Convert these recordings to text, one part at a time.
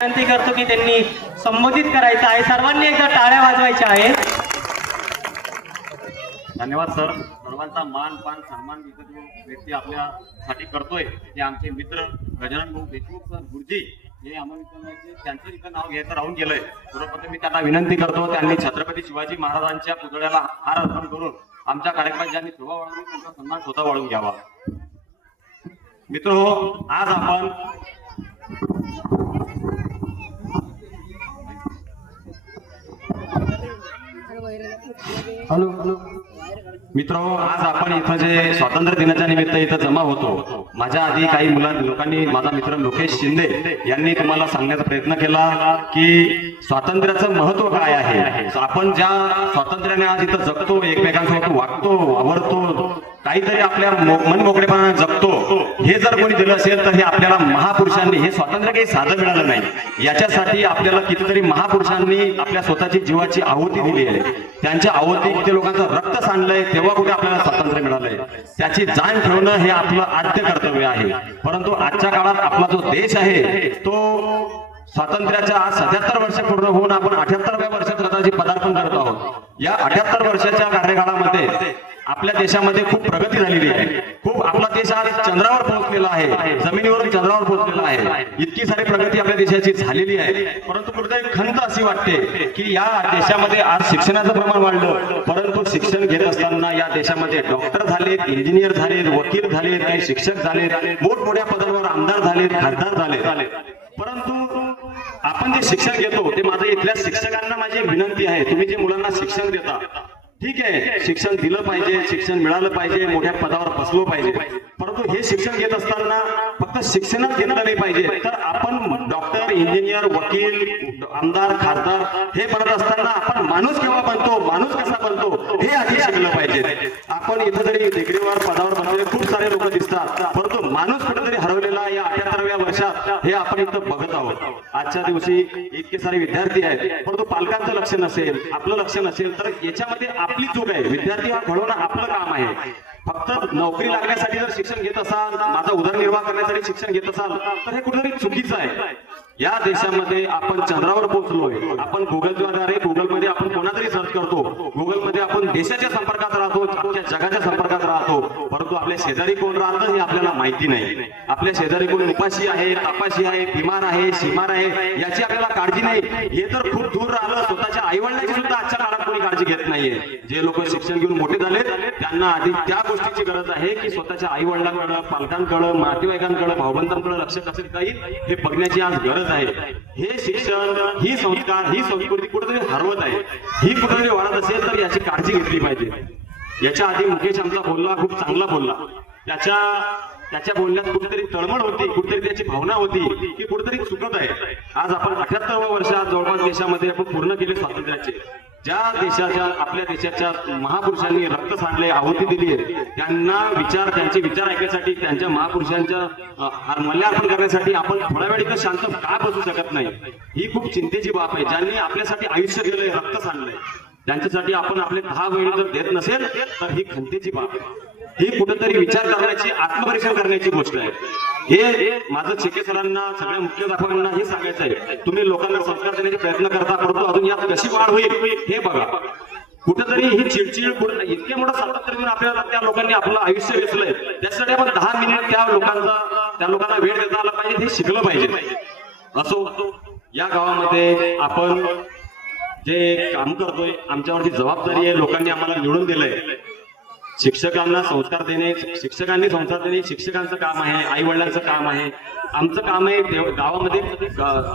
विनंती करतो की त्यांनी संबोधित करायचं आहे. सर्वांनी एकदा टाळ्या वाजवायच्या आहेत. धन्यवाद सर. सर्वांचा मान पान सन्मान व्यक्ती आपल्यासाठी करतोय. ते आमचे मित्र गजानन भाऊ देशमुख सर गुरुजी हे अमरविद्यालयाचे त्यांचं इथं नाव घ्यायचं राहून गेलंय. सर्वप्रथम मी त्यांना विनंती करतो त्यांनी छत्रपती शिवाजी महाराजांच्या पुतळ्याला हार अर्पण करून आमच्या कार्यक्रमात ज्यांनी शोभा वाढवली त्यांचा सन्मान स्वतः वाढवून घ्यावा. मित्र हो, आज आपण हॅलो मित्र आज आपण इथं जे स्वातंत्र्य दिनाच्या निमित्त इथं जमा होतो माझ्या आधी काही मुला लोकांनी माझा मित्र लोकेश शिंदे यांनी तुम्हाला सांगण्याचा प्रयत्न केला की स्वातंत्र्याचं महत्त्व काय आहे? आपण ज्या स्वातंत्र्याने आज इथं जगतो एकमेकांसोबत वागतो आवडतो काहीतरी आपल्या मो- मनमोकळेपणा जगतो हे जर कोणी दिलं असेल तर हे आपल्याला महापुरुषांनी हे स्वातंत्र्य काही साधं मिळालं नाही. याच्यासाठी आपल्याला कितीतरी महापुरुषांनी आपल्या स्वतःची जीवाची आहुती दिली आहे. त्यांच्या आहुती किती लोकांचं रक्त सांडलंय तेव्हा कुठे आपल्याला स्वातंत्र्य मिळालंय. त्याची जाण ठेवणं हे आपलं आद्य कर्तव्य आहे. परंतु आजच्या काळात आपला जो देश आहे तो स्वातंत्र्याच्या आज सत्याहत्तर वर्ष पूर्ण होऊन आपण अठ्याहत्तरव्या वर्षात कदाचित पदार्पण करत आहोत. या अठ्याहत्तर वर्षाच्या कार्यकाळामध्ये आपल्या देशामध्ये खूप प्रगती झालेली आहे. खूप आपला देश आज चंद्रावर पोहोचलेला आहे. जमिनीवरून चंद्रावर पोहोचलेला आहे. इतकी सारी प्रगती आपल्या देशाची झालेली आहे. परंतु कुठेतरी खंत अशी वाटते की या देशामध्ये आज शिक्षणाचं प्रमाण वाढलं. परंतु शिक्षण घेत असताना या देशामध्ये डॉक्टर झालेत इंजिनियर झालेत वकील झालेत काही शिक्षक झालेत मोठमोठ्या पदांवर आमदार झालेत खासदार झालेत. परंतु आपण जे शिक्षण घेतो ते माझं इथल्या शिक्षकांना माझी विनंती आहे. तुम्ही जे मुलांना शिक्षण देता ठीक आहे शिक्षण दिलं पाहिजे शिक्षण मिळालं पाहिजे मोठ्या पदावर बसलो पाहिजे. परंतु हे शिक्षण घेत असताना फक्त शिक्षणच घेतलं नाही पाहिजे. तर आपण डॉक्टर इंजिनियर वकील आमदार खासदार हे बनत असताना आपण माणूस केव्हा बनतो माणूस कसा बनतो हे आधी शिकलं पाहिजे. आपण इथं जरी डिग्रीवर पदावर बनवले खूप सारे लोक दिसतात परंतु माणूस कुठेतरी हरवलेला या अठ्याहत्तराव्या वर्षात हे आपण इथं बघत आहोत. आजच्या दिवशी इतके सारे विद्यार्थी आहेत परंतु पालकांचं लक्ष नसेल आपलं लक्ष नसेल तर याच्यामध्ये आपली चूक आहे. विद्यार्थी हा घडवणं आपलं काम आहे. फक्त नोकरी लागण्यासाठी जर शिक्षण घेत असाल माझा उदरनिर्वाह करण्यासाठी शिक्षण घेत असाल तर हे कुठेतरी चुकीचं आहे. या देशामध्ये आपण चंद्रावर पोहोचलोय. आपण गुगलद्वारे गुगलमध्ये आपण कोणातरी सर्च करतो. गुगलमध्ये आपण देशाच्या संपर्कात राहतो अख्ख्या जगाच्या संपर्कात राहतो. परंतु आपल्या शेजारी कोण राहतं हे आपल्याला माहिती नाही. आपल्या शेजारी कोण उपाशी आहे तपाशी आहे बिमार आहे सीमार आहे याची आपल्याला काळजी नाही. हे तर खूप दूर राहिलं. स्वतःच्या आईवडिलांची सुद्धा आजच्या काळात कोणी काळजी घेत नाहीये. जे लोक शिक्षण घेऊन मोठे झाले त्यांना आधी त्या गोष्टीची गरज आहे की स्वतःच्या आई वडिलांकडं पालकांकडं नातेवाईकांकडं भावबंधांकडे लक्ष कसं काही हे बघण्याची आज गरज आहे. हे शिक्षण ही संस्कार ही संस्कृती कुठेतरी हरवत आहे. ही कुठेतरी वाढत असेल तर याची काळजी घेतली पाहिजे. याच्या आधी मुकेश आमचा बोलला खूप चांगला बोलला. त्याच्या त्याच्या बोलण्यात कुठेतरी तळमळ होती कुठेतरी त्याची भावना होती की कुठेतरी चुकत आहे. आज आपण अठ्याहत्तरव्या वर्षात जवळपास देशामध्ये आपण पूर्ण केले स्वातंत्र्याचे. ज्या देशाच्या आपल्या देशाच्या महापुरुषांनी रक्त सांडले आहुती दिली आहे त्यांना विचार त्यांचे विचार ऐकण्यासाठी त्यांच्या महापुरुषांच्या अ, मल्यार्पण करण्यासाठी आपण थोड्या वेळ इथं शांत का बसू शकत नाही? ही खूप चिंतेची बाब आहे. ज्यांनी आपल्यासाठी आयुष्य गेलंय रक्त सांडलंय त्यांच्यासाठी आपण आपले दहा वेळ जर देत नसेल तर ही खंतेची बाब आहे. ही कुठेतरी विचार करण्याची आत्मपरीक्षण करण्याची गोष्ट आहे. हे माझं चिके सरांना सगळ्या मुख्याध्यापकांना हे सांगायचं आहे. तुम्ही लोकांना संस्कार देण्याचे प्रयत्न करता परंतु अजून यात कशी वाढ होईल हे बघा. कुठेतरी ही चिडचिड कुठे इतके मोठं सातत्य आपल्याला त्या लोकांनी आपलं आयुष्य घेतलंय. त्यासाठी आपण दहा मिनिट त्या लोकांचा त्या लोकांना वेळ देता आला पाहिजे हे शिकलं पाहिजे. असो या गावामध्ये आपण जे काम करतोय आमच्यावरती जबाबदारी आहे लोकांनी आम्हाला निवडून दिलंय. शिक्षकांना संस्कार देणे शिक्षकांनी संस्कार देणे शिक्षकांचं काम आहे आई वडिलांचं काम आहे. आमचं काम आहे गावामध्ये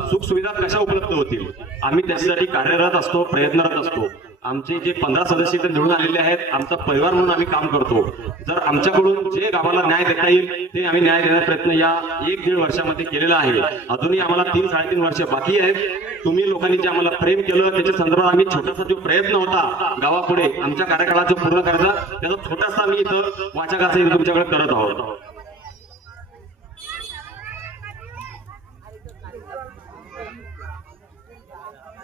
सुखसुविधा कशा उपलब्ध होतील? आम्ही त्याच्यासाठी कार्यरत असतो प्रयत्नरत असतो. आमचे जे पंधरा सदस्य इथे निवडून आलेले आहेत आमचा परिवार म्हणून आम्ही काम करतो. जर आमच्याकडून जे गावाला न्याय देता येईल ते आम्ही न्याय देण्याचा प्रयत्न या एक दीड वर्षामध्ये केलेला आहे. अजूनही आम्हाला तीन साडेतीन वर्ष बाकी आहेत. तुम्ही लोकांनी जे आम्हाला प्रेम केलं त्याच्या संदर्भात आम्ही छोटासा जो प्रयत्न होता गावापुढे आमच्या कार्यकाळाचं पूर्ण करायचा त्याचा छोटासा आम्ही इथं वाचकाचं तुमच्याकडे करत आहोत.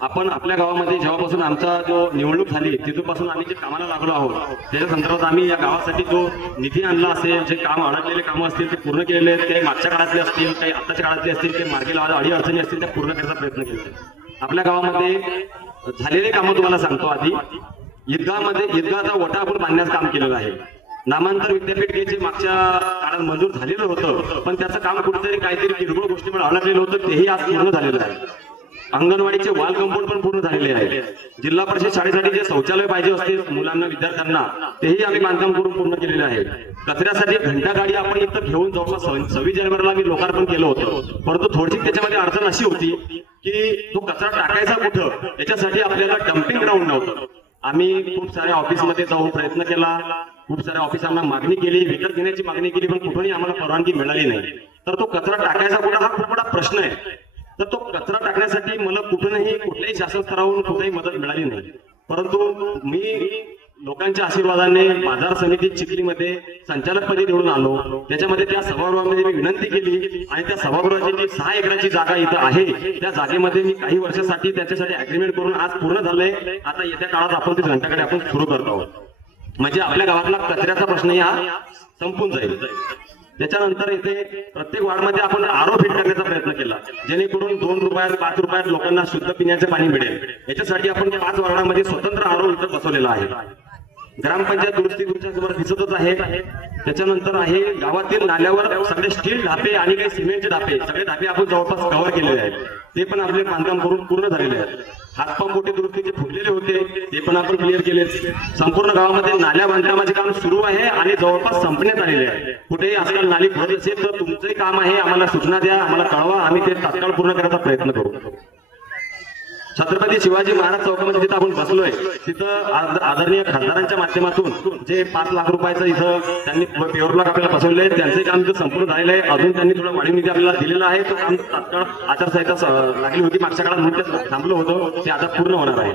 आपण आपल्या गावामध्ये जेव्हापासून आमचा जो निवडणूक झाली तिथूनपासून आम्ही जे कामाला लागलो आहोत त्याच्या संदर्भात आम्ही या गावासाठी जो निधी आणला असेल जे काम अडकलेले कामं असतील ते पूर्ण केलेले आहेत काही मागच्या काळातले असतील काही आत्ताच्या काळातले असतील काही मार्गी लावायला अडी अडचणी असतील त्या पूर्ण करण्याचा प्रयत्न केला आपल्या गावामध्ये झालेले कामं तुम्हाला सांगतो आधी. ईदगामध्ये ईदगाचा वटा आपण बांधण्याचं काम केलेलं आहे. नामांतर विद्यापीठ हे जे मागच्या काळात मंजूर झालेलं होतं पण त्याचं काम कुठेतरी काहीतरी किरकोळ गोष्टीमुळे अडकलेलं होतं तेही आज पूर्ण झालेलं आहे. अंगणवाडीचे वाल कंपाऊंड पण पूर्ण झालेले आहे जिल्हा परिषद शाळेसाठी जे शौचालय पाहिजे असते मुलांना विद्यार्थ्यांना तेही आम्ही बांधकाम करून पूर्ण केलेले आहे. कचऱ्यासाठी घंटा गाडी आपण इथं घेऊन जवळपास सव्वीस जानेवारीला आम्ही लोकार्पण केलं होतं. परंतु थोडीशी त्याच्यामध्ये अडचण अशी होती की तो कचरा टाकायचा कुठं याच्यासाठी आपल्याला डम्पिंग ग्राउंड नव्हतं. आम्ही खूप साऱ्या ऑफिसमध्ये जाऊन प्रयत्न केला. खूप साऱ्या ऑफिसांना मागणी केली. विकत घेण्याची मागणी केली पण कुठूनही आम्हाला परवानगी मिळाली नाही. तर तो कचरा टाकायचा कुठं हा खूप मोठा प्रश्न आहे. तर तो कचरा टाकण्यासाठी मला कुठूनही कुठल्याही शासन स्तरावरून कुठेही मदत मिळाली नाही. परंतु मी लोकांच्या आशीर्वादाने बाजार समिती चिखलीमध्ये संचालकपदी निवडून आलो. त्याच्यामध्ये त्या सभागृहामध्ये मी विनंती केली आणि त्या सभागृहाची जी सहा एकराची जागा इथं आहे त्या जागेमध्ये मी काही वर्षासाठी त्याच्यासाठी अग्रीमेंट करून आज पूर्ण झालंय. आता येत्या काळात आपण ते घंटाकडे आपण सुरू करतो आहोत. म्हणजे आपल्या गावातला कचऱ्याचा प्रश्न हा संपून जाईल. त्याच्यानंतर इथे प्रत्येक वार्डमध्ये आपण आरो फिट करण्याचा प्रयत्न केला. जेणेकरून दोन रुपयात पाच रुपयात लोकांना शुद्ध पिण्याचे पाणी मिळेल. याच्यासाठी आपण पाच वार्डामध्ये स्वतंत्र आरो इथं बसवलेला आहे. ग्रामपंचायत दुरुस्ती तुमच्यासमोर दिसतच आहे. त्याच्यानंतर आहे गावातील नाल्यावर सगळे स्टील ढापे आणि काही सिमेंटचे ढापे सगळे ढापे आपण जवळपास कव्हर केलेले आहेत. ते पण आपले बांधकाम करून पूर्ण झालेले आहेत. हातपंप मोठे दुरुस्तीचे फुटलेले होते ते पण आपण क्लिअर केले संपूर्ण गावामध्ये नाल्या बांधकामाचे काम सुरू आहे आणि जवळपास संपण्यात आलेले आहे. कुठेही आजकाल नाली भरत असेल तर तुमचंही काम आहे. आम्हाला सूचना द्या आम्हाला कळवा. आम्ही ते तात्काळ पूर्ण करायचा प्रयत्न करू. छत्रपती शिवाजी महाराज चौकामध्ये जिथं आपण बसलोय तिथं आद- आदरणीय खासदारांच्या माध्यमातून जे पाच लाख रुपयाचं इथं त्यांनी पेवर ब्लॉक आपल्याला बसवले त्यांचे काम इथं संपूर्ण झालेलं आहे. अजून त्यांनी थोडा वाढीव निधी आपल्याला दिलेला आहे. तो काम तात्काळ आचारसंहिता लागली होती. मागच्या काळात म्हणून थांबलं होतं. ते आता पूर्ण होणार आहे.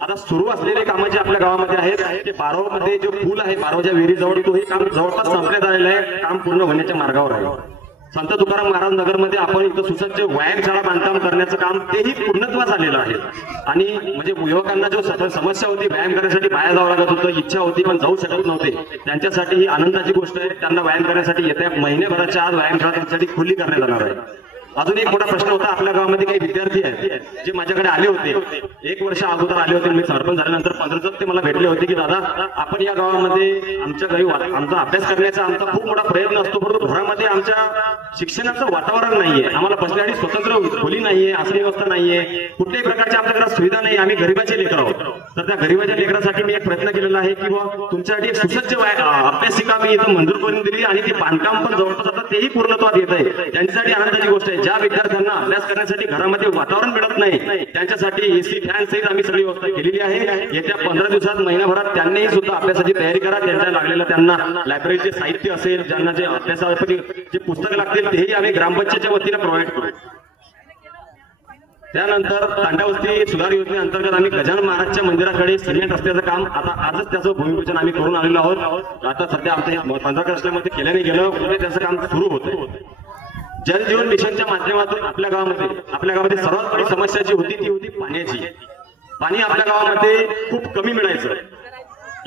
आता सुरू असलेले कामं जे आपल्या गावामध्ये आहेत ते बारावमध्ये जो पूल आहे बारावच्या विहिरीजवळ तो हे काम जवळपास संपण्यात आलेलं आहे. काम पूर्ण होण्याच्या मार्गावर आहे. संत तुकाराम महाराज नगरमध्ये आपण इथं सुसज्ज व्यायामशाळा बांधकाम करण्याचं काम तेही पूर्णत्वास आलेलं आहे. आणि म्हणजे युवकांना जो सतत समस्या होती व्यायाम करण्यासाठी बाहेर जावं लागत होतं इच्छा होती पण जाऊ शकत नव्हते. त्यांच्यासाठी ही आनंदाची गोष्ट आहे. त्यांना व्यायाम करण्यासाठी येत्या महिन्याभराच्या आज व्यायामशाळा त्यांच्यासाठी खुली करण्यात येणार आहे. अजून एक मोठा प्रश्न होता. आपल्या गावामध्ये काही विद्यार्थी आहेत जे माझ्याकडे आले होते. एक वर्ष अगोदर आले होते मी सरपंच झाल्यानंतर पंधरा जण ते मला भेटले होते की दादा आपण या गावामध्ये आमच्या काही आमचा अभ्यास करण्याचा आमचा खूप मोठा प्रयत्न असतो परंतु घरामध्ये आमच्या शिक्षणाचं वातावरण नाहीये. आम्हाला बसण्यासाठी स्वतंत्र खोली नाहीये असं व्यवस्था नाहीये. कुठल्याही प्रकारच्या आमच्या घरात सुविधा नाही. आम्ही गरीबाचे लेकर आहोत. तर त्या गरीबाच्या लेकरासाठी मी एक प्रयत्न केलेला आहे की बुवा तुमच्यासाठी एक सुसज्ज अभ्यासिका मी इथं मंजूर करून दिली आणि ती बांधकाम पण जवळपास आता तेही पूर्णत्वात येत आहे. त्यांच्यासाठी आनंदाची गोष्ट आहे. ज्या विद्यार्थ्यांना अभ्यास करण्यासाठी घरामध्ये वातावरण मिळत नाही त्यांच्यासाठी एसी फॅन सहित आम्ही सगळी व्यवस्था केलेली आहे. येत्या पंधरा दिवसात महिन्याभरात त्यांनीही सुद्धा अभ्यासाची तयारी करा. त्यांच्या लागलेलं त्यांना लायब्ररीचे साहित्य असेल ज्यांना जे अभ्यासासाठी जे पुस्तक लागतील तेही आम्ही ग्रामपंचायतच्या वतीने प्रोव्हाइड करू. त्यानंतर तांडावस्ती सुधार योजनेअंतर्गत आम्ही गजानन महाराजच्या मंदिराकडे सिमेंट रस्त्याचं काम आता आजच त्याचं भूमिपूजन आम्ही करून आलेलो आहोत. आता सध्या आमच्या पंधरा असल्यामध्ये केल्याने गेलं त्याचं काम सुरू होतं जल जीवन मिशनच्या माध्यमातून आपल्या गावामध्ये आपल्या गावामध्ये सर्वात मोठी समस्या जी होती ती होती पाण्याची. पाणी आपल्या गावामध्ये खूप कमी मिळायचं.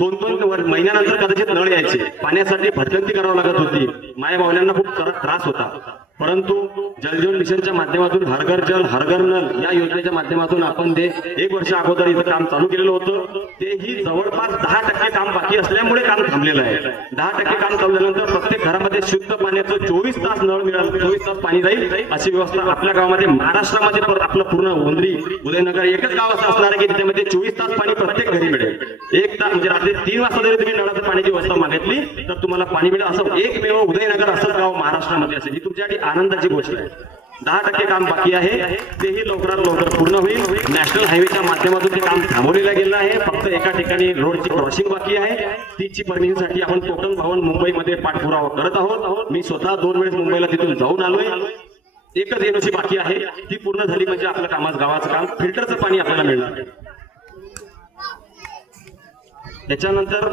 दोन दोन महिन्यानंतर कदाचित नळ यायचे. पाण्यासाठी भटकंती करावी लागत होती. माय भावल्यांना खूप त्रास होता. परंतु जलजीवन मिशनच्या माध्यमातून हरघर जल हरघर नल या योजनेच्या माध्यमातून आपण ते एक वर्ष अगोदर इथं काम चालू केलेलं होतं तेही जवळपास दहा टक्के काम बाकी असल्यामुळे काम थांबलेलं आहे. दहा टक्के काम चालू झाल्यानंतर प्रत्येक घरामध्ये शुद्ध पाण्याचं चोवीस तास नळ मिळालं चोवीस तास पाणी जाईल अशी व्यवस्था आपल्या गावामध्ये महाराष्ट्रामध्ये परत आपलं पूर्ण उंदरी उदयनगर एकच गाव असं असणार आहे की त्याच्यामध्ये चोवीस तास पाणी प्रत्येक घरी मिळेल. एक तास म्हणजे रात्री तीन वाजता जरी तुम्ही नळाचं पाण्याची व्यवस्था मागितली तर तुम्हाला पाणी मिळेल. असं एकमेव उदयनगर असंच गाव महाराष्ट्रामध्ये असेल. ही तुमच्यासाठी आनंदाची गोष्ट आहे. दहा टक्के काम बाकी आहे. तेही लवकरात लवकर पूर्ण होईल. नॅशनल हायवेच्या माध्यमातून ते काम थांबवलेलं गेलं आहे. फक्त एका ठिकाणी रोडची क्रॉसिंग बाकी आहे. तीची परमिशनसाठी आपण कोकण भवन मुंबईमध्ये पाठपुरावा करत आहोत. मी स्वतः दोन वेळेस मुंबईला तिथून जाऊन आलोय. एकच एनओसी बाकी आहे. ती पूर्ण झाली म्हणजे आपलं कामाचं गावाचं काम. फिल्टरचं पाणी आपल्याला मिळणार त्याच्यानंतर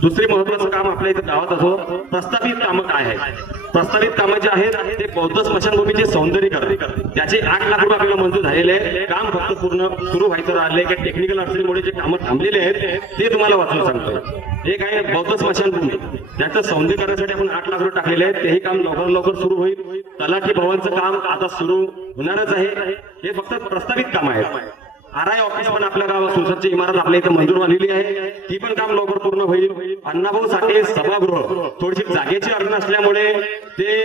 दुसरे महत्वाचं काम आपल्या इथं गावात असो प्रस्तावित कामं काय आहेत? प्रस्तावित कामं जे आहेत ते बौद्ध स्मशानभूमीचे सौंदर्यीकरण. त्याचे आठ लाख रुपये आपल्याला मंजूर झालेले आहे काम फक्त पूर्ण सुरू व्हायचं राहिले की टेक्निकल अडचणीमुळे जे कामं थांबलेले आहेत ते तुम्हाला वाचून सांगतो. एक आहे बौद्ध स्मशानभूमी त्याचं सौंदर्यीकरणासाठी आपण आठ लाख रुपये टाकलेले आहेत. तेही काम लवकर लवकर सुरू होईल. तलाठी भवनचं काम आता सुरू होणारच आहे. हे फक्त प्रस्तावित काम आहेत. आर आय ऑफिस पण आपल्या गावात संसदची इमारत आपल्या इथे मंजूर झालेली आहे. ती पण काम लवकर पूर्ण होईल. अण्णाभाऊ साठे सभागृह थोडीशी जागेची अडचण असल्यामुळे ते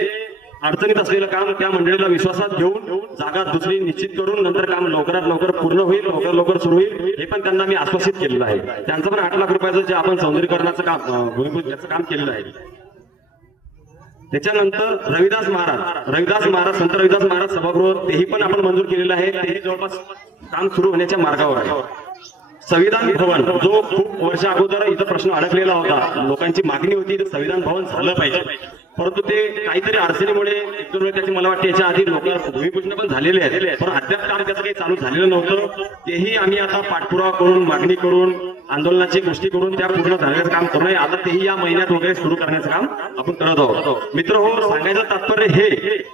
अडचणीत असलेलं काम त्या मंडळीला विश्वासात घेऊन जागा दुसरी निश्चित करून नंतर काम लवकरात लवकर पूर्ण होईल लवकर लवकर सुरू होईल हे पण त्यांना मी आश्वासित केलेलं आहे. त्यांचं पण आठ लाख रुपयाचं जे आपण सौंदर्यीकरणाचं काम भूमिपूजनाचं काम केलेलं आहे. त्याच्यानंतर रविदास महाराज रविदास महाराज संत रविदास महाराज सभागृह तेही पण आपण मंजूर केलेलं आहे. तेही जवळपास काम सुरू होण्याच्या मार्गावर आहे. संविधान भवन जो खूप वर्ष अगोदर इथं प्रश्न अडकलेला होता लोकांची मागणी होती तर संविधान भवन झालं पाहिजे. परंतु ते काहीतरी अडचणीमुळे त्याची मला वाटते याच्या आधी लोक भूमिपूजन पण झालेले आहेत. पण अद्याप काम त्याचं काही चालू झालेलं नव्हतं. तेही आम्ही आता पाठपुरावा करून मागणी करून आंदोलनाची गोष्टी करून त्या पूर्ण झाल्याचं काम करू नये आता तेही या महिन्यात वगैरे सुरू करण्याचं काम आपण करत आहोत. मित्र हो सांगायचं तात्पर्य हे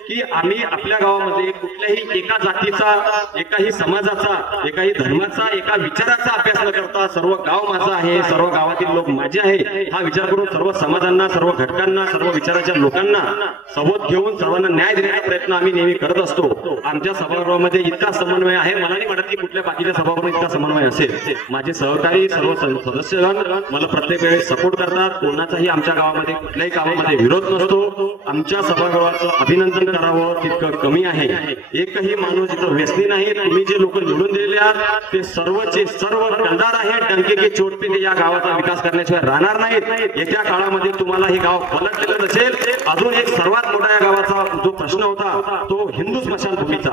की आम्ही आपल्या गावामध्ये कुठल्याही एका जातीचा एकाही समाजाचा एकाही धर्माचा एका विचाराचा अभ्यास न करता सर्व गाव माझं आहे सर्व गावातील लोक माझे आहे हा विचार करून सर्व समाजांना सर्व घटकांना सर्व विचाराच्या लोकांना सोबत घेऊन सर्वांना न्याय देण्याचा प्रयत्न आम्ही नेहमी करत असतो. आमच्या सभागृहामध्ये इतका समन्वय आहे मला नाही वाटत की कुठल्या बाकीच्या सभागृहात इतका समन्वय असेल. माझे सहकारी सर्व सं- सदस्यगण मला प्रत्येक वेळेस सपोर्ट करतात. कोणाचाही आमच्या गावामध्ये कुठल्याही गावामध्ये विरोध नसतो. आमच्या सभागृहाचं अभिनंदन करावं तितकं कमी आहे. एकही माणूस इथं व्यसनी नाही. तुम्ही जे लोक निवडून दिलेले आहात ते सर्वचे सर्व कंदार आहेत डंके के चोट या गावाचा विकास करण्याशिवाय राहणार नाहीत. येत्या काळामध्ये तुम्हाला हे गाव पलटलेलं नसेल म्हणजे अजून एक सर्वात मोठा या गावाचा जो प्रश्न होता तो हिंदू स्मशानभूमीचा.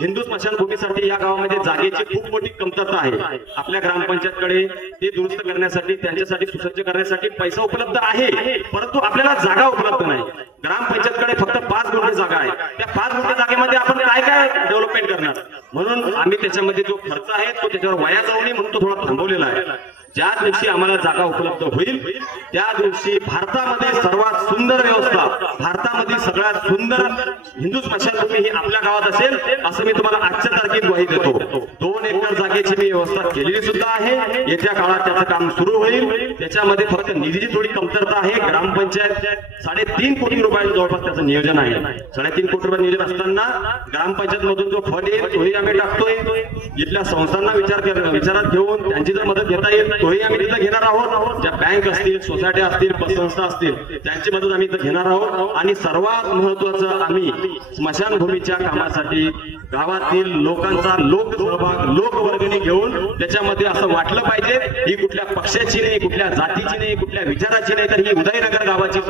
हिंदू स्मशानभूमीसाठी या गावामध्ये जागेची खूप मोठी कमतरता आहे. आपल्या ग्रामपंचायतकडे ते दुरुस्त करण्यासाठी त्यांच्यासाठी सुसज्ज करण्यासाठी पैसा उपलब्ध आहे. परंतु आपल्याला जागा उपलब्ध नाही. ग्रामपंचायतकडे फक्त पाच गुंठे जागा आहे. त्या पाच गुंठे जागेमध्ये आपण काय काय डेव्हलपमेंट करणार? म्हणून आम्ही त्याच्यामध्ये जो खर्च आहे तो त्याच्यावर वाया जाऊ नये म्हणून तो थोडा थांबवलेला आहे. ज्या दिवशी आम्हाला जागा उपलब्ध होईल त्या दिवशी भारतामध्ये सर्वात सुंदर व्यवस्था भारतामध्ये सगळ्यात सुंदर हिंदू स्मशानभूमी ही आपल्या गावात असेल असं मी तुम्हाला आजच्या तारखेत ग्वाही देतो. हेक्टर जागेची मी व्यवस्था केलेली सुद्धा आहे. येत्या काळात त्याचं काम सुरू होईल. त्याच्यामध्ये फक्त निधीची थोडी कमतरता आहे. ग्रामपंचायत साडेतीन कोटी रुपयांचं जवळपास त्याचं नियोजन आहे. साडेतीन कोटी रुपये नियोजन असताना ग्रामपंचायत मधून जो फंड येईल तोही आम्ही टाकतोय. इथल्या संस्थांना विचार विचारात घेऊन त्यांची जर मदत घेता येईल तोही आम्ही तिथं घेणार आहोत. ज्या बँक असतील सोसायट्या असतील पतसंस्था असतील त्यांची मदत आम्ही इथं घेणार आहोत. आणि सर्वात महत्वाचं आम्ही स्मशानभूमीच्या कामासाठी गावातील लोकांचा लोक सहभाग लोकवर्गणी घेऊन त्याच्यामध्ये असं वाटलं पाहिजे ही कुठल्या पक्षाची नाही कुठल्या जातीची नाही कुठल्या विचाराची नाही तर ही उदयनगर गावाची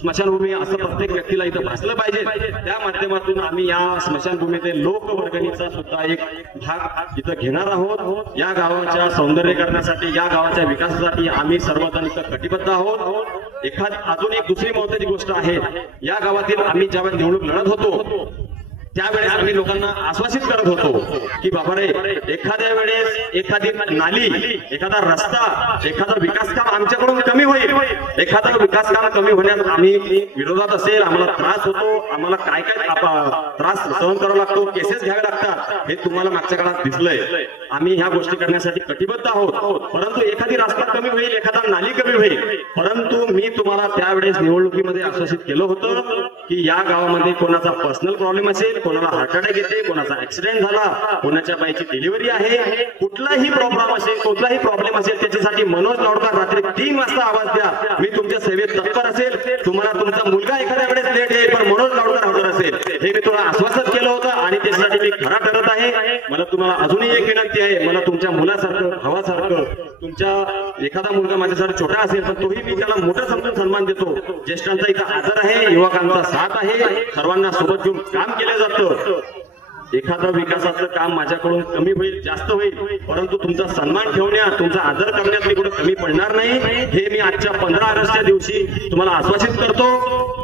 स्मशानभूमी असं प्रत्येक व्यक्तीला इथं भासलं पाहिजे. त्या माध्यमातून आम्ही या स्मशानभूमीचे लोकवर्गणीचा सुद्धा एक भाग इथं घेणार आहोत. या गावाच्या सौंदर्यीकरणासाठी या गावाच्या विकासासाठी आम्ही सर्वजण इथं कटिबद्ध आहोत. एखाद अजून एक दुसरी महत्वाची गोष्ट आहे. या गावातील आम्ही ज्यावेळेस निवडणूक लढत होतो त्यावेळेस आम्ही लोकांना आश्वासित करत होतो की बाबा रे एखाद्या वेळेस एखादी नाली एखादा रस्ता एखादा विकास काम आमच्याकडून कमी होईल. एखादा विकास काम कमी होण्यास आम्ही विरोधात असेल आम्हाला त्रास होतो आम्हाला काय काय त्रास सहन करावा लागतो केसेस घ्यावे लागतात हे तुम्हाला मागच्या काळात दिसलंय. आम्ही ह्या गोष्टी करण्यासाठी कटिबद्ध आहोत. परंतु एखादी रास्ता कमी होईल एखादा नाली कमी होईल. परंतु मी तुम्हाला त्यावेळेस निवडणुकीमध्ये आश्वासित केलं होतं की या गावामध्ये कोणाचा पर्सनल प्रॉब्लेम असेल कोणाला हार्ट अटॅक येते कोणाचा ऍक्सिडेंट झाला कोणाच्या बाईची डिलिव्हरी आहे कुठलाही प्रॉब्लेम असेल कुठलाही प्रॉब्लेम असेल त्याच्यासाठी मनोज लावडकर रात्री तीन वाजता आवाज द्या. मी तुमच्या सेवेत तत्पर असेल. तुम्हाला तुमचा मुलगा एखाद्या वेळेस लेट येईल पण मनोज लावडकर हजर असेल. हे मी तुला आश्वासन केलं होतं आणि त्याच्यासाठी मी खरा ठरत आहे. मला तुम्हाला अजूनही एक विनंती आहे. मला तुमच्या मुलासारखं भावासारखं तुमच्या एखादा मुलगा माझ्यासाठी छोटा असेल पण तोही मी त्याला मोठा समजून सन्मान देतो. ज्येष्ठांचा इथं आदर आहे युवकांचा साथ आहे सर्वांना सोबत घेऊन काम केलं जातं. एखादं विकासाचं काम माझ्याकडून कमी होईल जास्त होईल परंतु तुमचा सन्मान ठेवण्यात तुमचा आदर करण्यात मी कुठं कमी पडणार नाही हे मी आजच्या पंधरा ऑगस्टच्या दिवशी तुम्हाला आश्वासित करतो.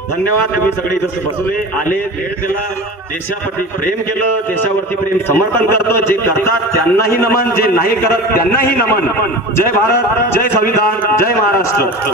धन्यवाद तुम्ही सगळे इथं बसले आले वेळ दिला देशाप्रती प्रेम केलं देशावरती प्रेम समर्पण करतो जे करतात त्यांनाही नमन जे नाही करत त्यांनाही नमन. जय भारत जय संविधान जय महाराष्ट्र.